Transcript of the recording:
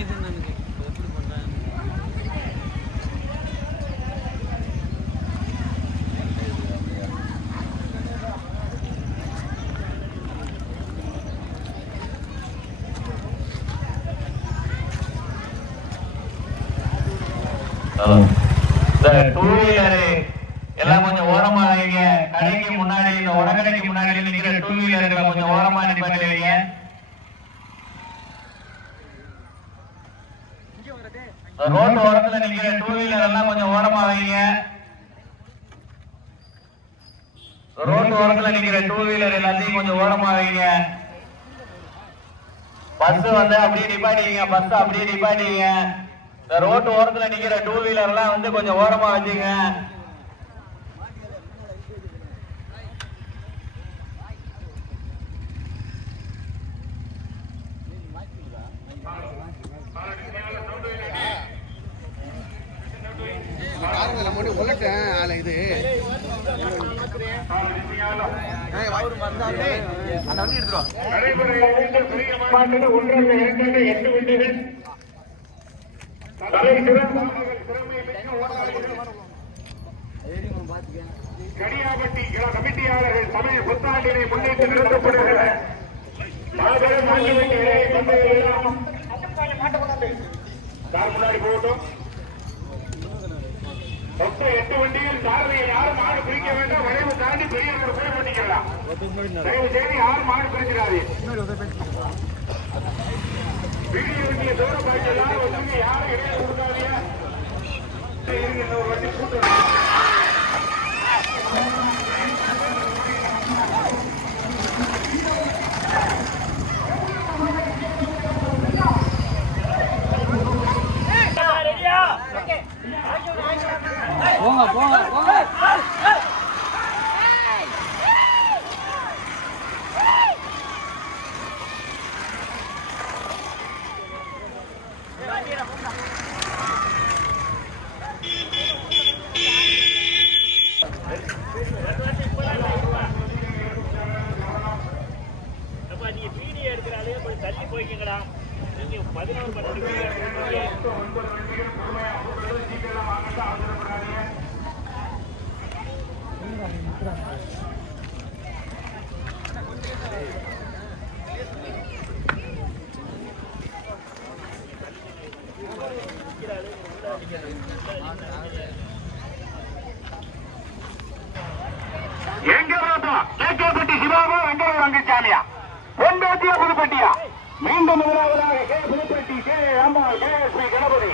தெரியுது எனக்கு எப்படி பண்றாங்க. டூ வீலரு எல்லாம் கொஞ்சம் ஓரமா வைங்க. கடைக்கு முன்னாடி இந்த உடகடைக்கு முன்னாடி நிக்கிற டூ வீலர்களை கொஞ்சம் ஓரமா நிப்பாட்டி வைங்க. ரோட்டு ஓரத்துல நிக்கிற டூ வீலர் எல்லாம் கொஞ்சம் ஓரமா வைங்க. ரோட்டு ஓரத்துல நிக்கிற டூ வீலர் எல்லாத்தையும் கொஞ்சம் ஓரமா வைங்க. பஸ் வந்து அப்படியே நிப்பாட்டிங்க. பஸ் அப்படியே நிப்பாட்டிங்க. இந்த ரோட்டு ஓரத்துல நிக்கிற டூ வீலர் எல்லாம் வந்து கொஞ்சம் ஓரமா வச்சுங்க. இது கடியாபட்டி கமிட்டியாளர்கள் சமய புத்தாண்டினை முன்னிட்டு நடத்தப்படுகிற முன்னாடி போகட்டும். மொத்தம் 8 வண்டிகள் சாரதியை யாரும் மாடு பிரிக்க வேண்டாம். வளைவு தாண்டி பெரியவர்கள் போய் பண்ணிக்கலாம். தயவு செய்து யாரும் மாடு பிரிக்கிறாரு. வீடியோ வண்டியை தூரம் பறிக்கலாம். வச்சுங்க யாரும் இடையில கொடுக்காதீங்க. ஒரு வண்டி கூட்டம் போங்க போங்க போங்க. நீங்க வீடியோ எடுக்கிறாலே கொஞ்சம் தள்ளி போய்க்கீங்களா. நீங்க 11 மணிக்கு எங்க கேகேபட்டி சிவாபா வெங்கடூர் ரங்கசாமியா பொன்பேட்டியா புதுப்பட்டியா மீண்டும் முதலாவதாக கே புதுப்பட்டி கே அம்மா கே எஸ் பி கணபதி